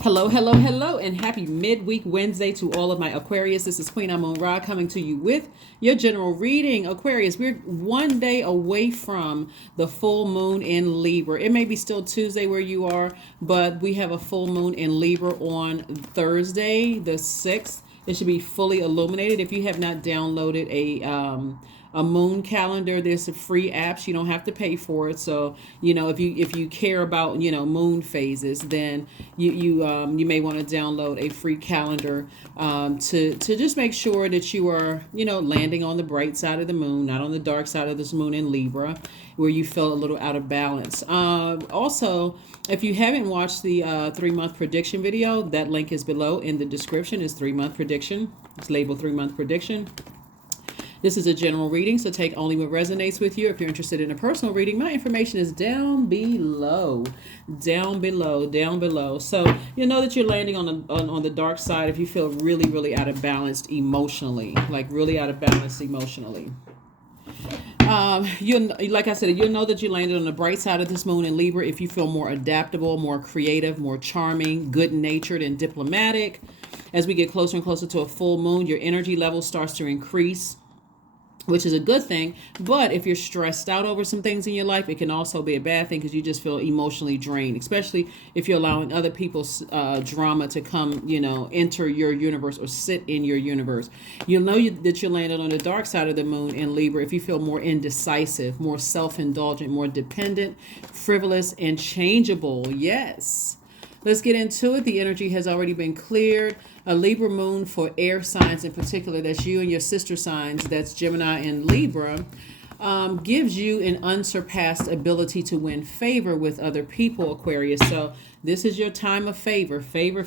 Hello, hello, hello, and happy midweek Wednesday to all of my Aquarius. This is Queen Amon Ra coming to you with your general reading. Aquarius, we're one day away from the full moon in Libra. It may be still Tuesday where you are, but we have a full moon in Libra on Thursday, the 6th. It should be fully illuminated. If you have not downloaded a moon calendar, there's some free apps. You don't have to pay for it. So if you care about moon phases, then you may want to download a free calendar to just make sure that you are landing on the bright side of the moon, not on the dark side of this moon in Libra, where you feel a little out of balance. Also, if you haven't watched the 3-month prediction video, that link is below in the description. It's 3-month prediction. It's labeled 3-month prediction. This is a general reading, so take only what resonates with you. If you're interested in a personal reading, my information is down below. So you'll know that you're landing on the dark side if you feel really, really out of balance emotionally, like really out of balance emotionally. Like I said, you'll know that you landed on the bright side of this moon in Libra if you feel more adaptable, more creative, more charming, good-natured, and diplomatic. As we get closer and closer to a full moon, your energy level starts to increase, which is a good thing. But if you're stressed out over some things in your life, it can also be a bad thing because you just feel emotionally drained, especially if you're allowing other people's drama to come, enter your universe or sit in your universe. You'll know that you landed on the dark side of the moon in Libra if you feel more indecisive, more self-indulgent, more dependent, frivolous, and changeable. Yes. Let's get into it. The energy has already been cleared. A Libra moon for air signs in particular, that's you and your sister signs, that's Gemini and Libra, gives you an unsurpassed ability to win favor with other people, Aquarius. So this is your time of favor. Favor.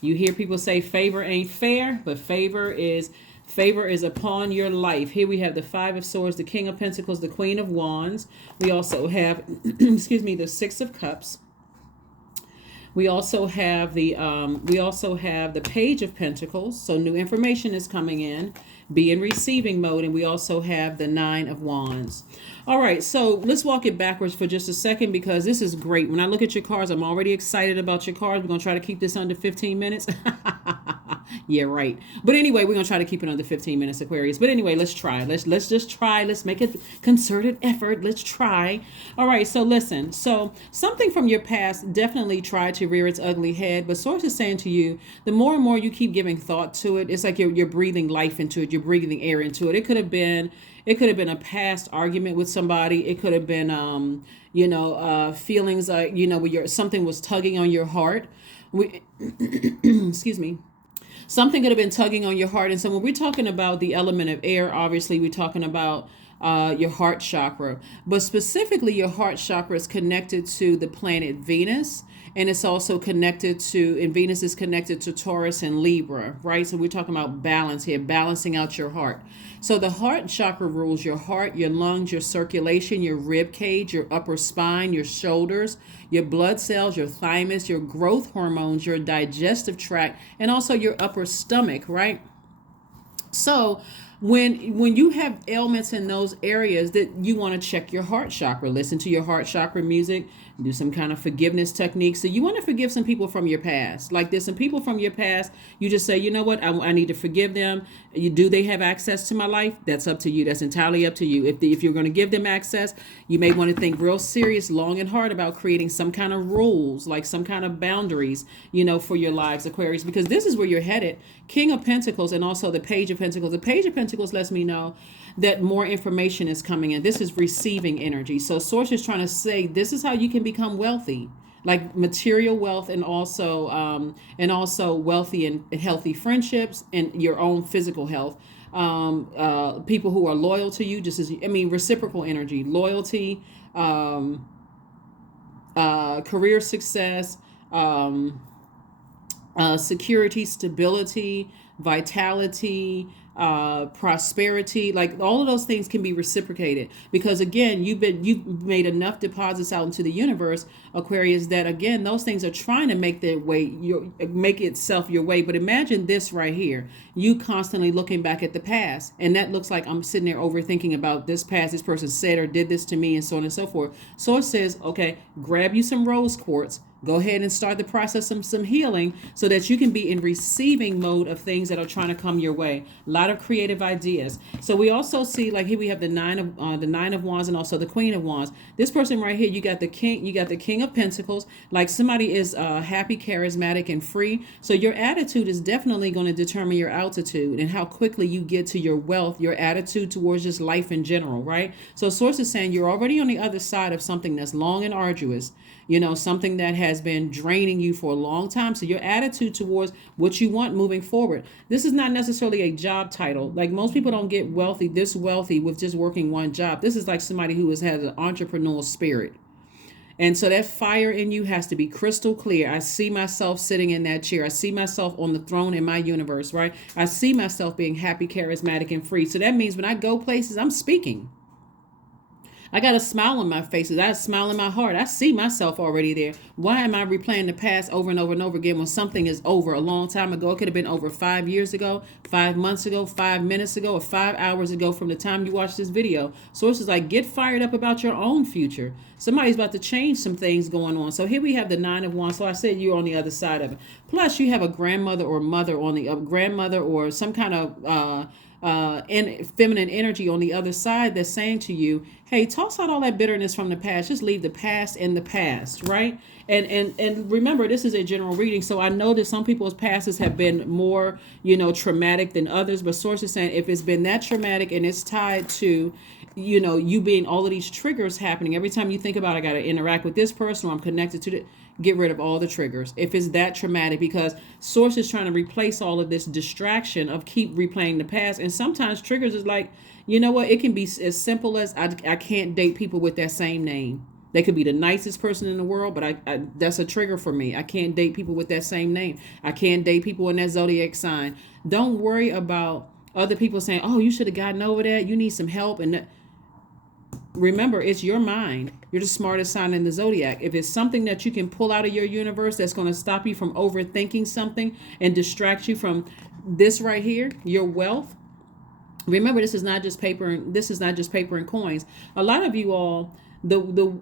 You hear people say favor ain't fair, but favor is upon your life. Here we have the 5 of Swords, the King of Pentacles, the Queen of Wands. We also have, the 6 of Cups. We also have the Page of Pentacles. So new information is coming in. Be in receiving mode. And we also have the 9 of Wands. All right, so let's walk it backwards for just a second because this is great. When I look at your cards, I'm already excited about your cards. We're going to try to keep this under 15 minutes. Yeah, right. But anyway, we're going to try to keep it under 15 minutes, Aquarius. But anyway, let's try. Let's just try. Let's make a concerted effort. Let's try. All right, so listen. So something from your past definitely tried to rear its ugly head. But Source is saying to you, the more and more you keep giving thought to it, it's like you're breathing life into it. You're breathing air into it. It could have been a past argument with somebody. It could have been, feelings like, where something was tugging on your heart. Excuse me. Something could have been tugging on your heart. And so when we're talking about the element of air, obviously we're talking about your heart chakra. But specifically, your heart chakra is connected to the planet Venus. And it's also and Venus is connected to Taurus and Libra, right? So we're talking about balance here, balancing out your heart. So the heart chakra rules your heart, your lungs, your circulation, your rib cage, your upper spine, your shoulders, your blood cells, your thymus, your growth hormones, your digestive tract, and also your upper stomach, right? So when you have ailments in those areas, that you want to check your heart chakra, listen to your heart chakra music, do some kind of forgiveness techniques. So you want to forgive some people from your past. Like there's some people from your past, you just say, you know what, I need to forgive them. Do they have access to my life? That's up to you. That's entirely up to you. If you're going to give them access, you may want to think real serious, long and hard about creating some kind of rules, like some kind of boundaries, for your lives, Aquarius, because this is where you're headed. King of Pentacles and also the Page of Pentacles. The Page of Pentacles lets me know that more information is coming in. This is receiving energy. So Source is trying to say this is how you can become wealthy, like material wealth, and also wealthy and healthy friendships and your own physical health. People who are loyal to you, reciprocal energy, loyalty, career success, security, stability, vitality, prosperity, like all of those things can be reciprocated because again, you've made enough deposits out into the universe, Aquarius, that again, those things are trying to make itself your way. But imagine this right here, you constantly looking back at the past, and that looks like I'm sitting there overthinking about this past, this person said or did this to me, and so on and so forth. So it says, okay, grab you some rose quartz, Go ahead and start the process of some healing so that you can be in receiving mode of things that are trying to come your way. A lot of creative ideas. So we also see, like here we have the nine of wands and also the queen of wands. This person right here, you got the king of pentacles. Like somebody is happy, charismatic, and free. So your attitude is definitely going to determine your altitude and how quickly you get to your wealth, your attitude towards just life in general, right? So source is saying you're already on the other side of something that's long and arduous, something that has been draining you for a long time. So your attitude towards what you want moving forward. This is not necessarily a job title. Like most people don't get this wealthy with just working one job. This is like somebody who has an entrepreneurial spirit. And so that fire in you has to be crystal clear. I see myself sitting in that chair. I see myself on the throne in my universe, right? I see myself being happy, charismatic, and free. So that means when I go places, I'm speaking. I got a smile on my face. I got a smile in my heart. I see myself already there. Why am I replaying the past over and over and over again when something is over a long time ago? It could have been over 5 years ago, 5 months ago, 5 minutes ago, or 5 hours ago from the time you watched this video. Sources like, get fired up about your own future. Somebody's about to change some things going on. So here we have the 9 of wands. So I said you're on the other side of it. Plus you have a grandmother or mother on the grandmother or some kind of feminine energy on the other side that's saying to you, hey, toss out all that bitterness from the past. Just leave the past in the past, right? And remember, this is a general reading, so I know that some people's pasts have been more, traumatic than others, but source is saying if it's been that traumatic and it's tied to, you being all of these triggers happening, every time you think about, I got to interact with this person or I'm connected to get rid of all the triggers if it's that traumatic, because source is trying to replace all of this distraction of keep replaying the past. And sometimes triggers is like, it can be as simple as I can't date people with that same name. They could be the nicest person in the world, but I that's a trigger for me. I can't date people with that same name. I can't date people in that zodiac sign. Don't worry about other people saying, oh, you should have gotten over that, you need some help. And remember, it's your mind. You're the smartest sign in the zodiac. If it's something that you can pull out of your universe that's going to stop you from overthinking something and distract you from this right here, your wealth. Remember, this is not just paper and coins. A lot of you all,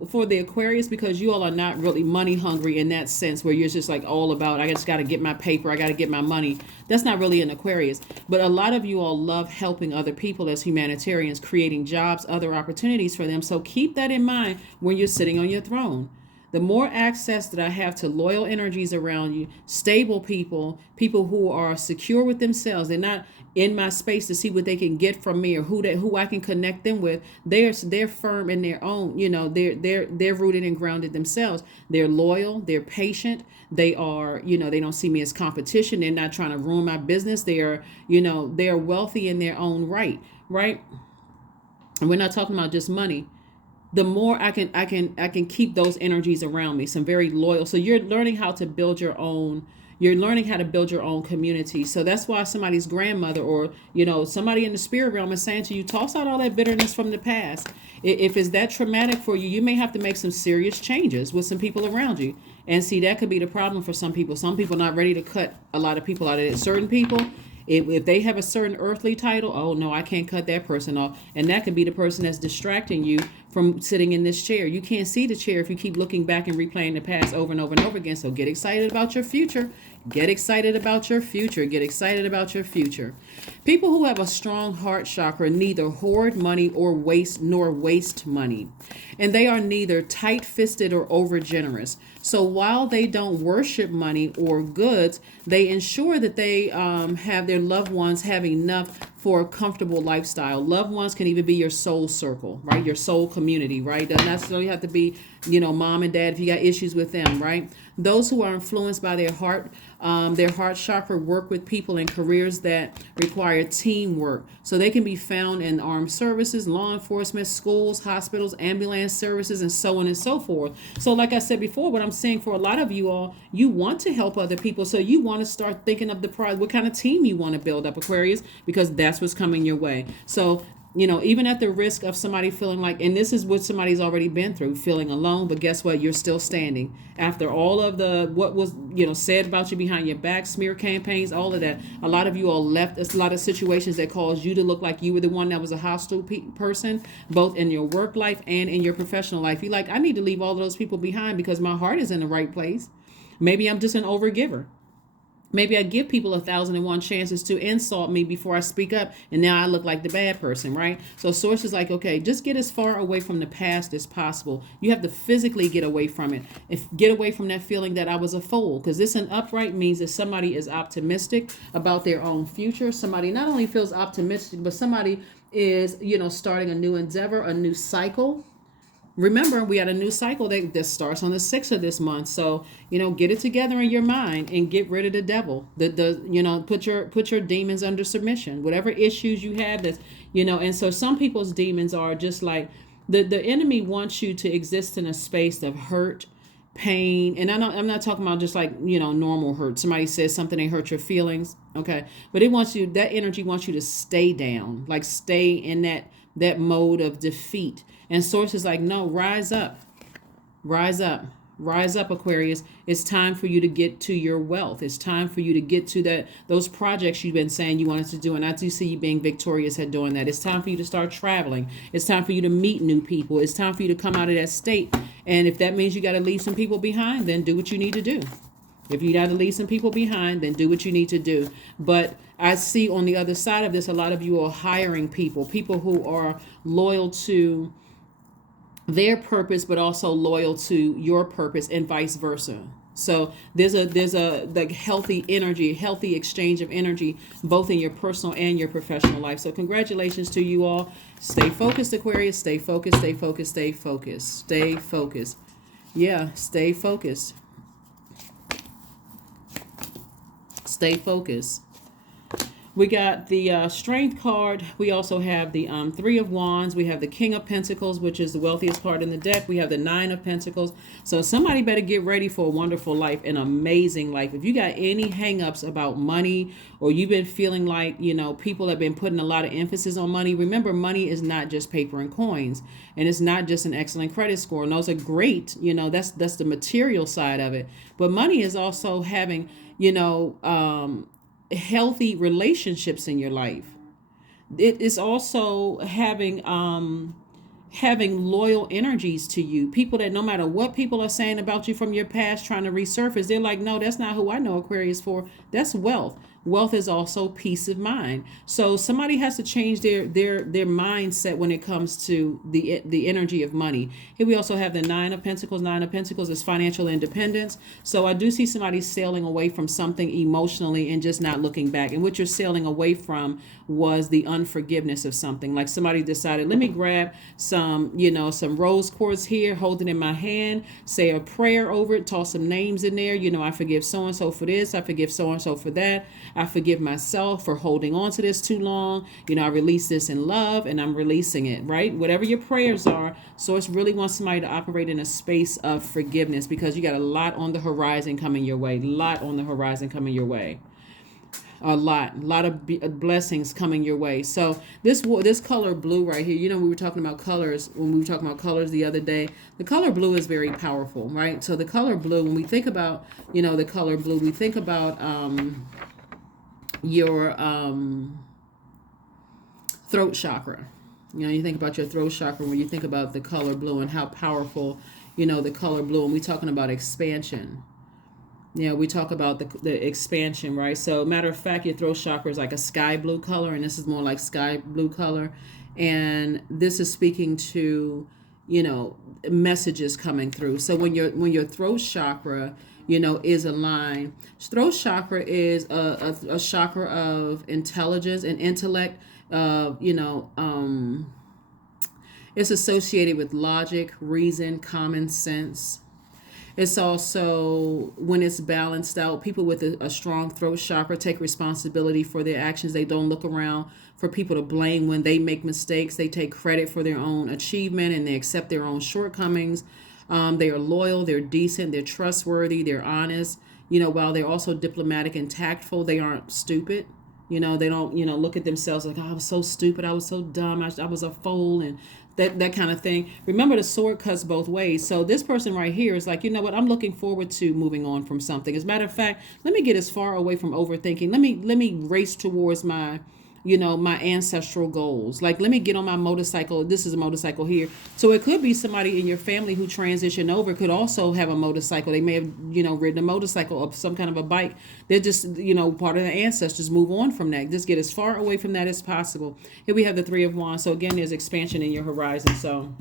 for the Aquarius, because you all are not really money hungry in that sense where you're just like all about, I just got to get my paper, I got to get my money. That's not really an Aquarius. But a lot of you all love helping other people as humanitarians, creating jobs, other opportunities for them. So keep that in mind when you're sitting on your throne. The more access that I have to loyal energies around you, stable people who are secure with themselves, they're not in my space to see what they can get from me or who I can connect them with. They're firm in their own, they're rooted and grounded themselves. They're loyal, they're patient, they are, they don't see me as competition. They're not trying to ruin my business. They are, they are wealthy in their own right? And we're not talking about just money. The more I can keep those energies around me, some very loyal. So you're learning how to build your own. You're learning how to build your own community. So that's why somebody's grandmother or, somebody in the spirit realm is saying to you, toss out all that bitterness from the past. If it's that traumatic for you, you may have to make some serious changes with some people around you. And see, that could be the problem for some people. Some people not ready to cut a lot of people out of it. Certain people, if they have a certain earthly title, oh no, I can't cut that person off. And that could be the person that's distracting you from sitting in this chair. You can't see the chair if you keep looking back and replaying the past over and over and over again. So get excited about your future. Get excited about your future. Get excited about your future. People who have a strong heart chakra neither hoard money or waste money. And they are neither tight-fisted or over-generous. So while they don't worship money or goods, they ensure that they have their loved ones have enough for a comfortable lifestyle. Loved ones can even be your soul circle, right? Your soul community, right? Doesn't necessarily have to be, mom and dad if you got issues with them, right? Those who are influenced by their heart chakra work with people in careers that require teamwork. So they can be found in armed services, law enforcement, schools, hospitals, ambulance services, and so on and so forth. So like I said before, what I'm saying for a lot of you all, you want to help other people. So you want to start thinking of what kind of team you want to build up, Aquarius, because that's what's coming your way. So even at the risk of somebody feeling like, and this is what somebody's already been through, feeling alone, but guess what? You're still standing. After all of what was, said about you behind your back, smear campaigns, all of that, a lot of you all left a lot of situations that caused you to look like you were the one that was a hostile person, both in your work life and in your professional life. You're like, I need to leave all of those people behind because my heart is in the right place. Maybe I'm just an overgiver. Maybe I give people 1,001 chances to insult me before I speak up, and now I look like the bad person, right? So source is like, okay, just get as far away from the past as possible. You have to physically get away from it. Get away from that feeling that I was a fool, because this an upright means that somebody is optimistic about their own future. Somebody not only feels optimistic, but somebody is, starting a new endeavor, a new cycle. Remember, we had a new cycle that starts on the 6th of this month. So, get it together in your mind and get rid of the devil. Put your demons under submission. Whatever issues you have, and so some people's demons are just like the enemy wants you to exist in a space of hurt, pain, and I'm not talking about just like normal hurt. Somebody says something, they hurt your feelings, okay, but that energy wants you to stay down, like stay in that mode of defeat. And source is like, no, rise up, Aquarius. It's time for you to get to your wealth. It's time for you to get to those projects you've been saying you wanted to do, and I do see you being victorious at doing that. It's time for you to start traveling. It's time for you to meet new people. It's time for you to come out of that state. And if that means you got to leave some people behind, then do what you need to do. If you got to leave some people behind, then do what you need to do. But I see on the other side of this, a lot of you are hiring people who are loyal to their purpose, but also loyal to your purpose, and vice versa. So there's a like healthy energy, healthy exchange of energy, both in your personal and your professional life. So congratulations to you all. Stay focused, Aquarius. Stay focused, stay focused, stay focused, stay focused. Yeah, stay focused. Stay focused. We got the Strength card. We also have the Three of Wands. We have the King of Pentacles, which is the wealthiest card in the deck. We have the Nine of Pentacles. So somebody better get ready for a wonderful life, an amazing life. If you got any hangups about money, or you've been feeling like, people have been putting a lot of emphasis on money, remember, money is not just paper and coins, and it's not just an excellent credit score. And those are great. That's the material side of it. But money is also having, healthy relationships in your life. It is also having loyal energies to you. People that no matter what people are saying about you from your past trying to resurface, they're like, no, that's not who I know Aquarius for. That's wealth. Wealth is also peace of mind. So somebody has to change their mindset when it comes to the energy of money. Here we also have the Nine of Pentacles. Nine of Pentacles is financial independence. So I do see somebody sailing away from something emotionally and just not looking back. And what you're sailing away from was the unforgiveness of something. Like somebody decided, let me grab some rose quartz here, hold it in my hand, say a prayer over it, toss some names in there. I forgive so-and-so for this. I forgive so-and-so for that. I forgive myself for holding on to this too long. I release this in love, and I'm releasing it, right? Whatever your prayers are, Source really wants somebody to operate in a space of forgiveness, because you got a lot on the horizon coming your way. A lot of blessings coming your way. So this color blue right here, we were talking about colors when we were talking about colors the other day. The color blue is very powerful, right? So the color blue, when we think about, the color blue, we think about your throat chakra. You think about your throat chakra when you think about the color blue and how powerful, the color blue. And we're talking about expansion. We talk about the expansion, right? So matter of fact, your throat chakra is like a sky blue color, and this is more like sky blue color. And this is speaking to, messages coming through. So when your throat chakra, is aligned, throat chakra is a chakra of intelligence and intellect. It's associated with logic, reason, common sense. It's also, when it's balanced out, people with a strong throat chakra take responsibility for their actions. They don't look around for people to blame when they make mistakes. They take credit for their own achievement, and they accept their own shortcomings. They are loyal, they're decent, they're trustworthy, they're honest. While they're also diplomatic and tactful, they aren't stupid. They don't, look at themselves like, oh, I was so stupid, I was so dumb, I was a fool, and that kind of thing. Remember, the sword cuts both ways. So this person right here is like, you know what, I'm looking forward to moving on from something. As a matter of fact, let me get as far away from overthinking. Let me race towards my ancestral goals. Like, let me get on my motorcycle. This is a motorcycle here. So it could be somebody in your family who transitioned over could also have a motorcycle. They may have, ridden a motorcycle or some kind of a bike. They're just, part of the ancestors. Move on from that. Just get as far away from that as possible. Here we have the Three of Wands. So again, there's expansion in your horizon. So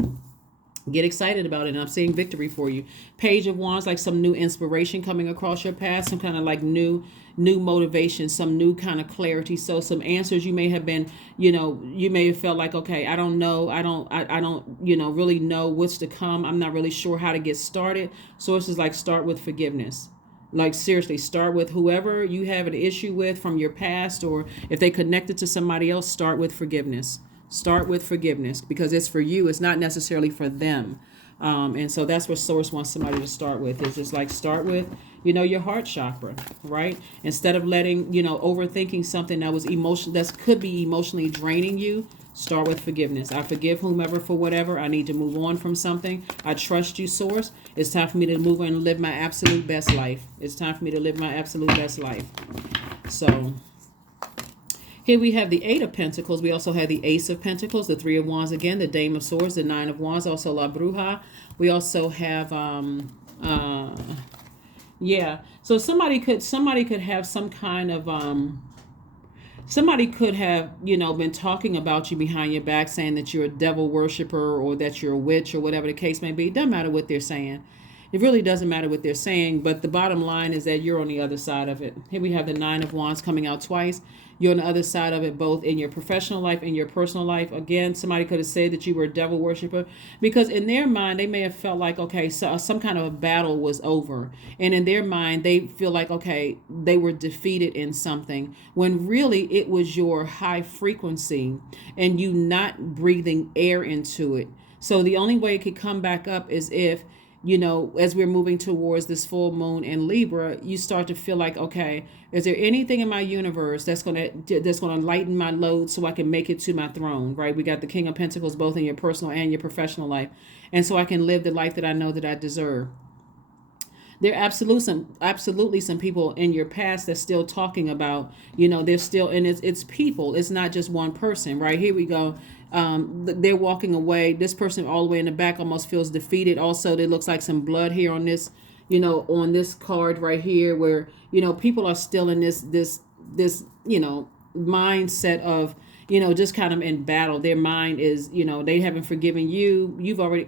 get excited about it, and I'm seeing victory for you. Page of Wands, like some new inspiration coming across your path, some kind of like new motivation, some new kind of clarity. So some answers you may have been, you may have felt like, okay, I don't know, I don't, really know what's to come. I'm not really sure how to get started. Sources like start with forgiveness. Like, seriously, start with whoever you have an issue with from your past, or if they connected to somebody else, start with forgiveness. Start with forgiveness, because it's for you. It's not necessarily for them. And so that's what Source wants somebody to start with. Is just like, start with, your heart chakra, right? Instead of letting, overthinking something that could be emotionally draining you, start with forgiveness. I forgive whomever for whatever. I need to move on from something. I trust you, Source. It's time for me to move on and live my absolute best life. It's time for me to live my absolute best life. So here we have the Eight of Pentacles. We also have the Ace of Pentacles, the Three of Wands again, the Dame of Swords, the Nine of Wands, also La Bruja. We also have, so somebody could have some kind of, somebody could have, been talking about you behind your back, saying that you're a devil worshiper or that you're a witch or whatever the case may be. It doesn't matter what they're saying. It really doesn't matter what they're saying, but the bottom line is that you're on the other side of it. Here we have the Nine of Wands coming out twice. You're on the other side of it, both in your professional life and your personal life. Again, somebody could have said that you were a devil worshiper, because in their mind, they may have felt like, okay, so some kind of a battle was over. And in their mind, they feel like, okay, they were defeated in something, when really it was your high frequency and you not breathing air into it. So the only way it could come back up is if, as we're moving towards this full moon in Libra, you start to feel like, okay, is there anything in my universe that's gonna lighten my load so I can make it to my throne, right? We got the King of Pentacles both in your personal and your professional life, and so I can live the life that I know that I deserve. There are absolutely some people in your past that's still talking about, they're still, and it's people. It's not just one person, right? Here we go. They're walking away. This person all the way in the back almost feels defeated. Also, there looks like some blood here on this, on this card right here, where, people are still in this mindset of, just kind of in battle. Their mind is, they haven't forgiven you.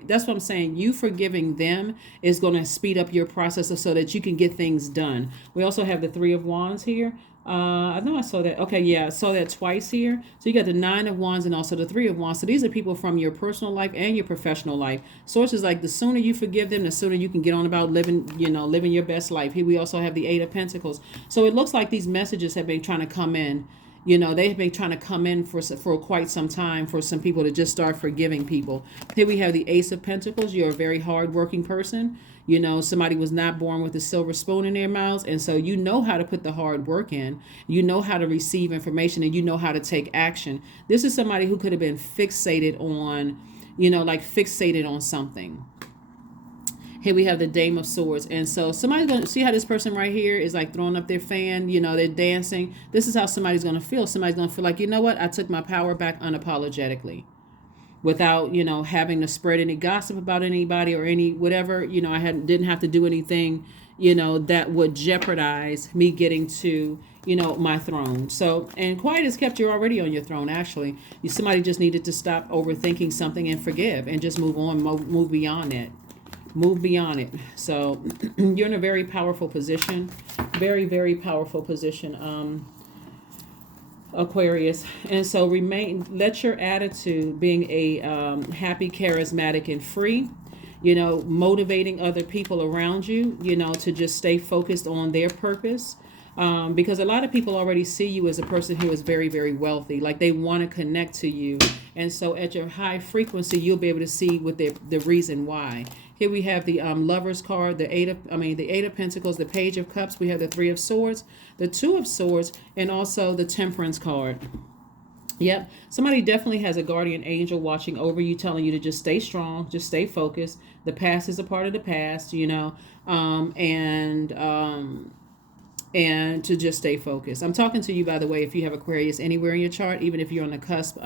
That's what I'm saying. You forgiving them is going to speed up your process so that you can get things done. We also have the Three of Wands here. I know I saw that. Okay, yeah, I saw that twice here. So you got the Nine of Wands and also the Three of Wands. So these are people from your personal life and your professional life. Sources like, the sooner you forgive them, the sooner you can get on about living your best life. Here we also have the Eight of Pentacles. So it looks like these messages have been trying to come in. They have been trying to come in for quite some time for some people to just start forgiving people. Here we have the Ace of Pentacles. You're a very hardworking person. Somebody was not born with a silver spoon in their mouths. And so you know how to put the hard work in. You know how to receive information, and you know how to take action. This is somebody who could have been fixated on, fixated on something. Here we have the Dame of Swords. And so somebody's going to see how this person right here is like throwing up their fan, they're dancing. This is how somebody's going to feel. Somebody's going to feel like, you know what? I took my power back unapologetically, without, having to spread any gossip about anybody or any whatever. I didn't have to do anything, that would jeopardize me getting to, my throne. So, and quiet has kept you already on your throne, actually. Somebody just needed to stop overthinking something and forgive and just move on, move beyond it. Move beyond it. So you're in a very powerful position. Very, very powerful position, Aquarius. And so let your attitude being a happy, charismatic, and free, motivating other people around you, to just stay focused on their purpose. Because a lot of people already see you as a person who is very, very wealthy. Like, they want to connect to you. And so at your high frequency, you'll be able to see what the reason why. Here we have the Lovers card, the Eight of Pentacles, the Page of Cups. We have the Three of Swords, the Two of Swords, and also the Temperance card. Yep. Somebody definitely has a guardian angel watching over you, telling you to just stay strong, just stay focused. The past is a part of the past, and to just stay focused. I'm talking to you, by the way, if you have Aquarius anywhere in your chart, even if you're on the cusp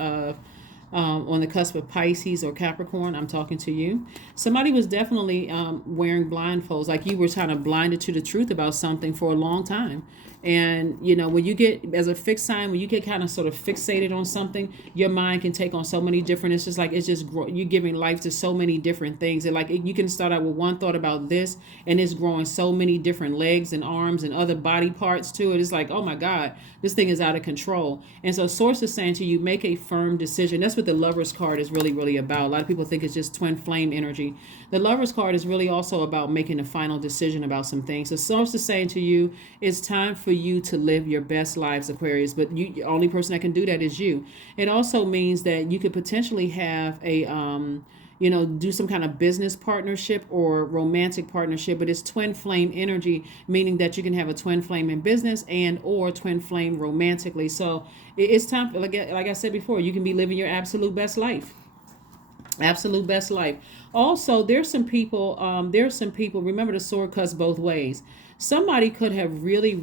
of Pisces or Capricorn, I'm talking to you. Somebody was definitely wearing blindfolds, like you were kind of blinded to the truth about something for a long time. And, when you get, as a fixed sign, when you get kind of sort of fixated on something, your mind can take on so many different, you're giving life to so many different things. And you can start out with one thought about this, and it's growing so many different legs and arms and other body parts to it. It's like, oh my God, this thing is out of control. And so Source is saying to you, make a firm decision. That's what the Lovers card is really, really about. A lot of people think it's just twin flame energy. The Lovers card is really also about making a final decision about some things. So Source is saying to you, it's time for you to live your best lives, Aquarius, but the only person that can do that is you. It also means that you could potentially have a do some kind of business partnership or romantic partnership, but it's twin flame energy, meaning that you can have a twin flame in business and or twin flame romantically. So it's time, like I said before, you can be living your absolute best life. Absolute best life. Also, there's some people, remember the sword cuts both ways. Somebody could have really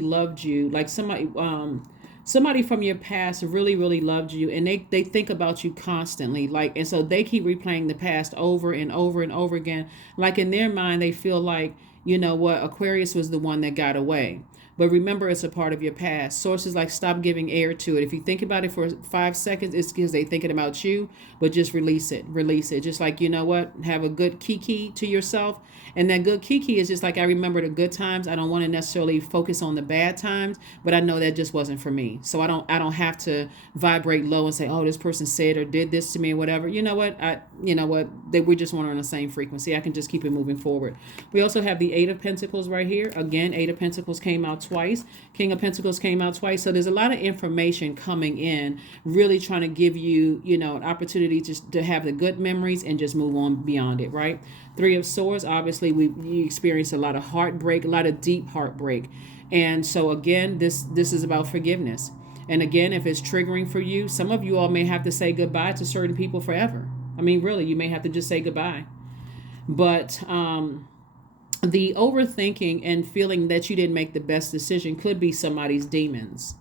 loved you. Like somebody from your past really, really loved you, and they think about you constantly. And so they keep replaying the past over and over and over again. Like in their mind, they feel like, Aquarius was the one that got away. But remember, it's a part of your past. Sources like, stop giving air to it. If you think about it for 5 seconds, it's because they're thinking about you, but just release it. Release it. Just like, have a good kiki to yourself. And that good kiki is just like, I remember the good times. I don't want to necessarily focus on the bad times, but I know that just wasn't for me. So I don't have to vibrate low and say, oh, this person said or did this to me or whatever. You know what? We just want on the same frequency. I can just keep it moving forward. We also have the Eight of Pentacles right here. Again, Eight of Pentacles came out twice. King of Pentacles came out twice. So there's a lot of information coming in, really trying to give you, an opportunity to have the good memories and just move on beyond it, right? Three of Swords, obviously you experience a lot of heartbreak, a lot of deep heartbreak. And so again, this is about forgiveness. And again, if it's triggering for you, some of you all may have to say goodbye to certain people forever. I mean, really, you may have to just say goodbye. But the overthinking and feeling that you didn't make the best decision could be somebody's demons.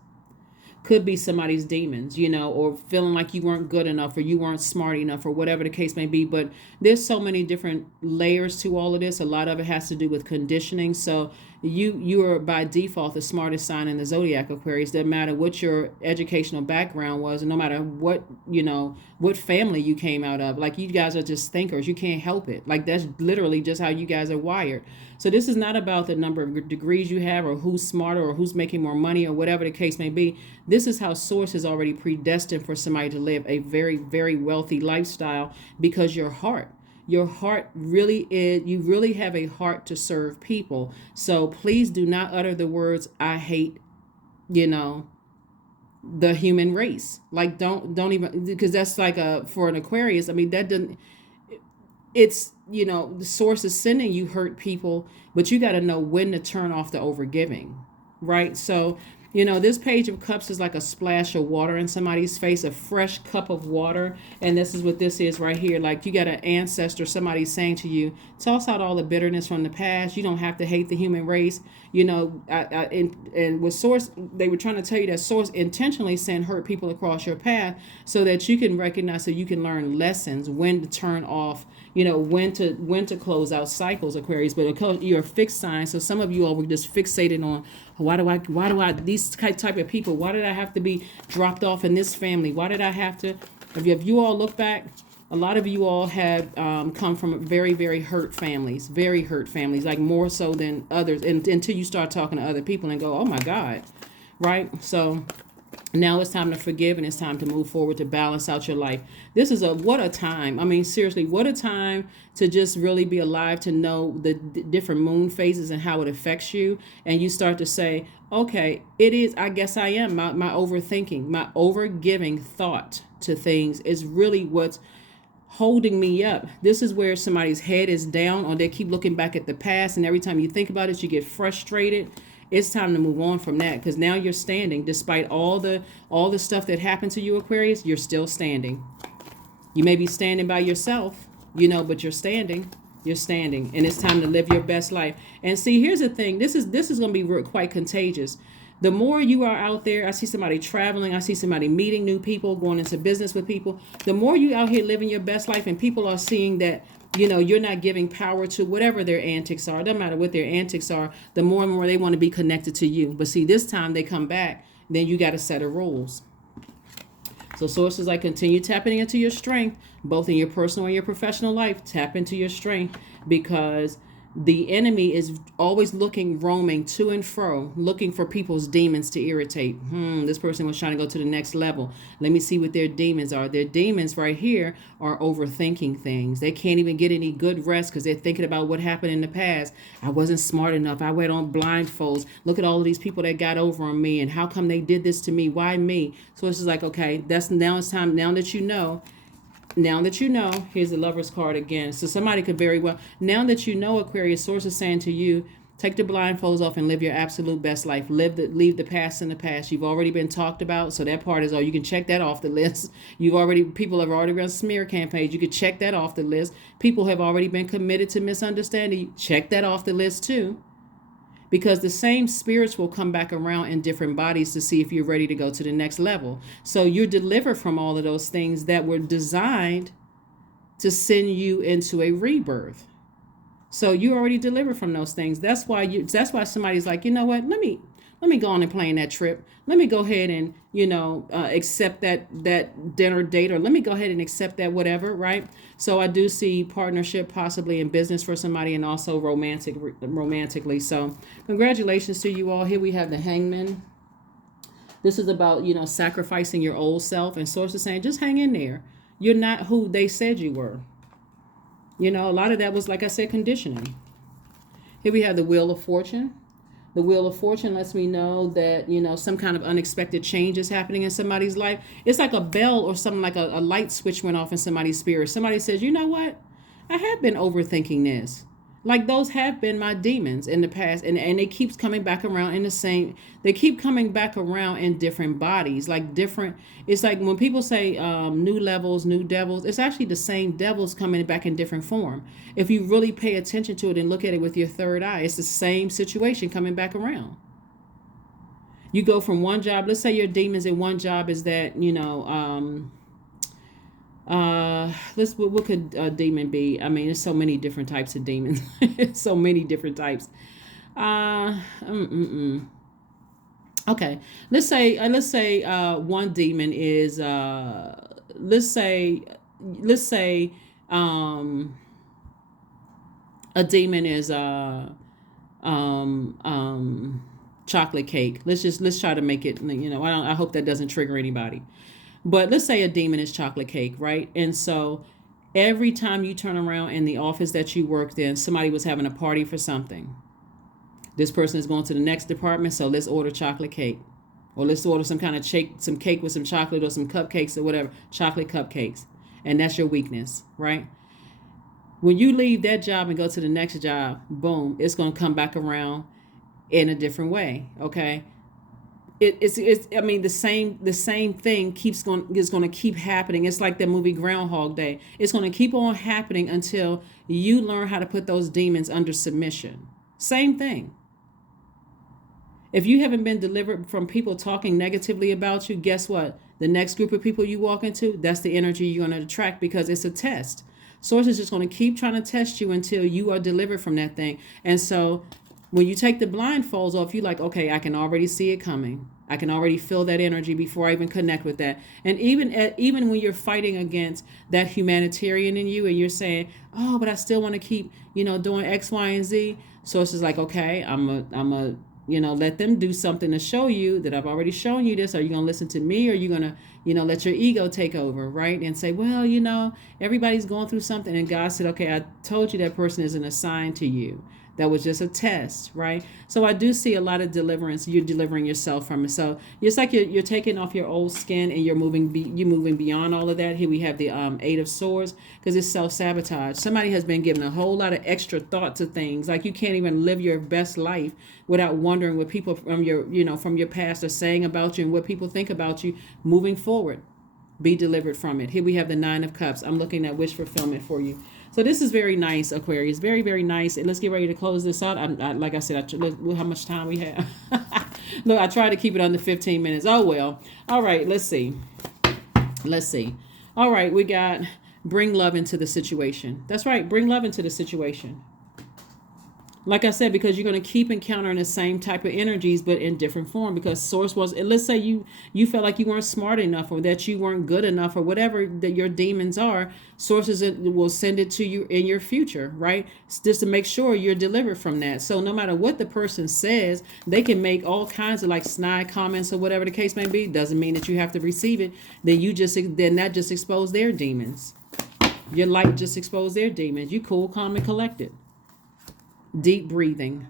Or feeling like you weren't good enough or you weren't smart enough or whatever the case may be. But there's so many different layers to all of this. A lot of it has to do with conditioning. So you are by default the smartest sign in the Zodiac, Aquarius. Doesn't matter what your educational background was, and no matter what family you came out of. Like, you guys are just thinkers. You can't help it. Like, that's literally just how you guys are wired. So this is not about the number of degrees you have or who's smarter or who's making more money or whatever the case may be. This is how Source is already predestined for somebody to live a very, very wealthy lifestyle, because your heart really is, you really have a heart to serve people. So please do not utter the words, I hate, the human race. Like, don't even, because that's like for an Aquarius, I mean, that doesn't, it's, the Source is sending you hurt people, but you got to know when to turn off the overgiving, right? So, this Page of Cups is like a splash of water in somebody's face, a fresh cup of water. And this is what this is right here. Like, you got an ancestor, somebody saying to you, toss out all the bitterness from the past. You don't have to hate the human race. And with Source, they were trying to tell you that Source intentionally send hurt people across your path so that you can recognize, so you can learn lessons, when to turn off, when to close out cycles, Aquarius. But because you're a fixed sign, so some of you all were just fixated on, why do I these type of people, why did I have to be dropped off in this family? Why did I have to? If you all look back, a lot of you all have come from very, very hurt families, like more so than others, until you start talking to other people and go, oh my God, right? So now it's time to forgive, and it's time to move forward to balance out your life. This is what a time. I mean, seriously, what a time to just really be alive, to know the different moon phases and how it affects you. And you start to say, okay, it is, I guess I am. My overthinking, my overgiving thought to things is really what's holding me up. This is where somebody's head is down, or they keep looking back at the past, and every time you think about it, you get frustrated. It's time to move on from that, because now you're standing. Despite all the stuff that happened to you, Aquarius, you're still standing. You may be standing by yourself, but you're standing. You're standing, and it's time to live your best life. And see, here's the thing. This is going to be quite contagious. The more you are out there, I see somebody traveling, I see somebody meeting new people, going into business with people. The more you out here living your best life, and people are seeing that, you're not giving power to whatever their antics are. It doesn't matter what their antics are. The more and more they want to be connected to you. But see, this time they come back, then you got a set of rules. So sources like continue tapping into your strength, both in your personal and your professional life. Tap into your strength, because the enemy is always roaming to and fro, looking for people's demons to irritate. This person was trying to go to the next level. Let me see what their demons are. Their demons right here are overthinking things. They can't even get any good rest because they're thinking about what happened in the past. I wasn't smart enough. I went on blindfolds. Look at all of these people that got over on me, and how come they did this to me? Why me? So it's just like, okay, now it's time. Now that you know, here's the Lover's card again. So somebody could very well, now that you know, Aquarius, source is saying to you, take the blindfolds off and live your absolute best life. Leave the past in the past. You've already been talked about, so that part is all. You can check that off the list. People have already run smear campaigns. You could check that off the list. People have already been committed to misunderstanding. Check that off the list too. Because the same spirits will come back around in different bodies to see if you're ready to go to the next level. So you're delivered from all of those things that were designed to send you into a rebirth. So you already delivered from those things. That's why somebody's like, you know what? Let me go on and plan that trip. Let me go ahead and, accept that dinner date, or let me go ahead and accept that whatever, right? So I do see partnership possibly in business for somebody, and also romantically. So congratulations to you all. Here we have the Hangman. This is about, sacrificing your old self, and source is saying, just hang in there. You're not who they said you were. A lot of that was, like I said, conditioning. Here we have the Wheel of Fortune. The Wheel of Fortune lets me know that, some kind of unexpected change is happening in somebody's life. It's like a bell or something, like a light switch went off in somebody's spirit. Somebody says, you know what? I have been overthinking this. Like, those have been my demons in the past. And they keep coming back around they keep coming back around in different bodies, it's like when people say new levels, new devils, it's actually the same devils coming back in different form. If you really pay attention to it and look at it with your third eye, it's the same situation coming back around. You go from one job, let's say your demons in one job is that, what could a demon be? I mean, there's so many different types of demons. So many different types. Okay, let's say one demon is let's say a demon is chocolate cake. Let's try to make it, I hope that doesn't trigger anybody. But let's say a demon is chocolate cake, right? And so every time you turn around in the office that you worked in, somebody was having a party for something. This person is going to the next department, so let's order chocolate cake. Or let's order some kind of some cake with some chocolate, or some cupcakes or whatever, chocolate cupcakes. And that's your weakness, right? When you leave that job and go to the next job, boom, it's going to come back around in a different way, okay? It's I mean, the same thing is going to keep happening. It's like that movie Groundhog Day. It's going to keep on happening until you learn how to put those demons under submission. Same thing. If you haven't been delivered from people talking negatively about you, guess what? The next group of people you walk into, that's the energy you're going to attract, because it's a test. Source is just going to keep trying to test you until you are delivered from that thing. And so when you take the blindfolds off, you're like, okay, I can already see it coming. I can already feel that energy before I even connect with that. And even when you're fighting against that humanitarian in you, and you're saying, oh, but I still want to keep, doing X, Y, and Z. Source is like, okay, I'm a let them do something to show you that I've already shown you this. Are you going to listen to me, or are you going to, let your ego take over, right? And say, well, everybody's going through something. And God said, okay, I told you that person isn't assigned to you. That was just a test, right? So I do see a lot of deliverance. You're delivering yourself from it. So it's like you're taking off your old skin and you're moving beyond all of that. Here we have the Eight of Swords, because it's self-sabotage. Somebody has been given a whole lot of extra thought to things. Like you can't even live your best life without wondering what people from your past are saying about you and what people think about you moving forward. Be delivered from it. Here we have the Nine of Cups. I'm looking at wish fulfillment for you. So this is very nice, Aquarius. Very, very nice. And let's get ready to close this out. Like I said, how much time we have? Look, I tried to keep it under 15 minutes. Oh, well. All right, let's see. All right, we got bring love into the situation. That's right, bring love into the situation. Like I said, because you're going to keep encountering the same type of energies, but in different form. Because source was, let's say you felt like you weren't smart enough, or that you weren't good enough, or whatever that your demons are. Sources will send it to you in your future, right? Just to make sure you're delivered from that. So no matter what the person says, they can make all kinds of like snide comments or whatever the case may be. Doesn't mean that you have to receive it. Then that just expose their demons. Your light just exposed their demons. You cool, calm, and collected. Deep breathing.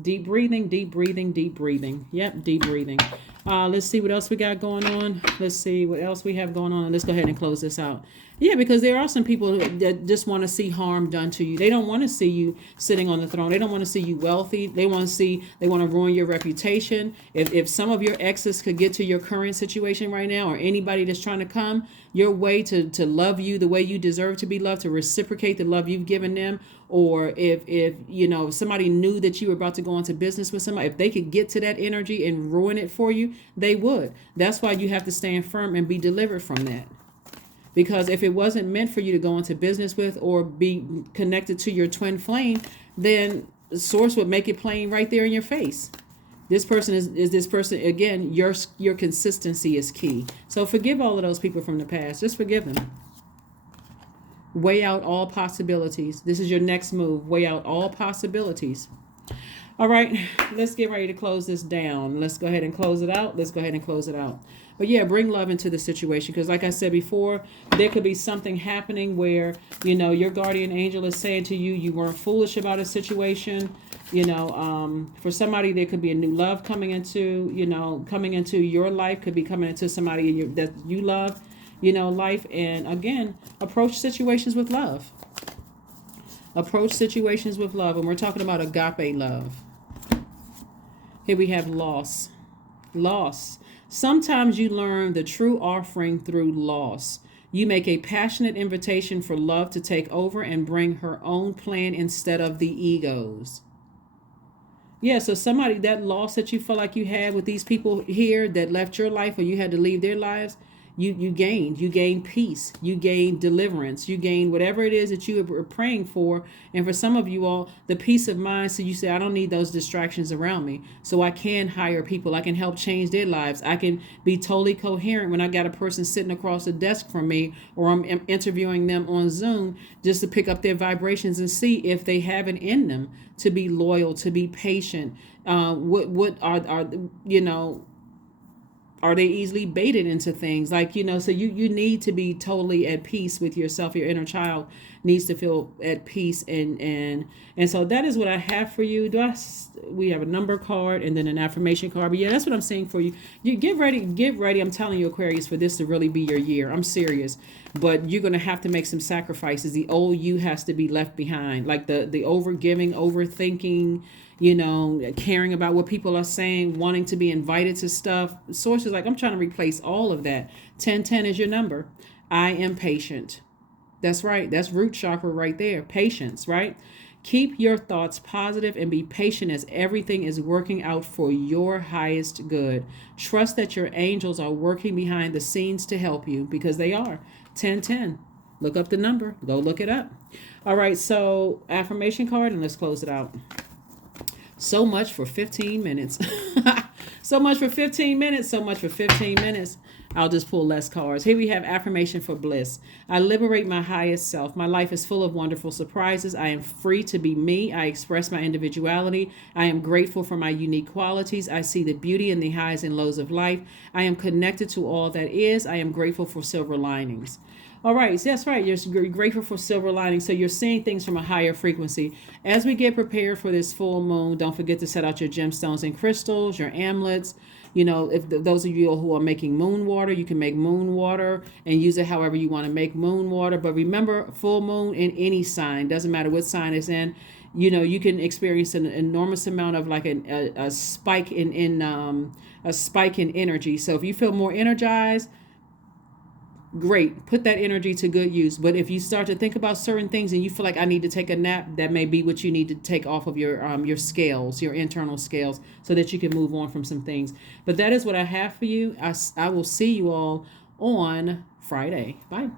Deep breathing, deep breathing, deep breathing. Yep, deep breathing. Let's see what else we got going on. Let's see what else we have going on. Let's go ahead and close this out. Yeah, because there are some people that just want to see harm done to you. They don't want to see you sitting on the throne. They don't want to see you wealthy. They want to ruin your reputation. If some of your exes could get to your current situation right now, or anybody that's trying to come your way to love you the way you deserve to be loved, to reciprocate the love you've given them, or if somebody knew that you were about to go into business with somebody, if they could get to that energy and ruin it for you, they would. That's why you have to stand firm and be delivered from that. Because if it wasn't meant for you to go into business with or be connected to your twin flame, then the source would make it plain right there in your face. This person is this person. Again, your consistency is key. So forgive all of those people from the past. Just forgive them. Weigh out all possibilities. This is your next move. Weigh out all possibilities. All right, let's get ready to close this down. Let's go ahead and close it out. But yeah, bring love into the situation, because like I said before, there could be something happening where, your guardian angel is saying to you, you weren't foolish about a situation. For somebody, there could be a new love coming into your life, could be coming into somebody that you love, life. And again, approach situations with love. And we're talking about agape love. Here we have loss. Sometimes you learn the true offering through loss. You make a passionate invitation for love to take over and bring her own plan instead of the ego's. Yeah, so somebody, that loss that you felt like you had with these people here that left your life, or you had to leave their lives, you gained peace, you gained deliverance, you gained whatever it is that you were praying for. And for some of you all, the peace of mind, so you say, I don't need those distractions around me, so I can hire people, I can help change their lives, I can be totally coherent when I got a person sitting across the desk from me, or I'm interviewing them on Zoom, just to pick up their vibrations and see if they have it in them to be loyal, to be patient. Are they easily baited into things? So you need to be totally at peace with yourself. Your inner child needs to feel at peace. And so that is what I have for you. We have a number card and then an affirmation card. But yeah, that's what I'm saying for you. You get ready. I'm telling you, Aquarius, for this to really be your year. I'm serious. But you're going to have to make some sacrifices. The old you has to be left behind. Like the over-giving, overthinking, caring about what people are saying, wanting to be invited to stuff. Sources like, I'm trying to replace all of that. 1010 is your number. I am patient. That's right. That's root chakra right there. Patience, right? Keep your thoughts positive and be patient as everything is working out for your highest good. Trust that your angels are working behind the scenes to help you, because they are. 1010. Look up the number. Go look it up. All right. So affirmation card, and let's close it out. So much for 15 minutes. So much for 15 minutes. I'll just pull less cards. Here we have affirmation for bliss. I liberate my highest self. My life is full of wonderful surprises. I am free to be me. I express my individuality. I am grateful for my unique qualities. I see the beauty in the highs and lows of life. I am connected to all that is. I am grateful for silver linings. All right, so that's right. You're grateful for silver lining. So you're seeing things from a higher frequency. As we get prepared for this full moon, don't forget to set out your gemstones and crystals, your amulets. You know, if those of you who are making moon water, you can make moon water and use it however you want to make moon water. But remember, full moon in any sign, doesn't matter what sign it's in, you know, you can experience an enormous amount of like a spike a spike in energy. So if you feel more energized, great, put that energy to good use. But if you start to think about certain things and you feel like I need to take a nap, that may be what you need to take off of your scales, your internal scales, so that you can move on from some things. But that is what I have for you. I will see you all on Friday. Bye.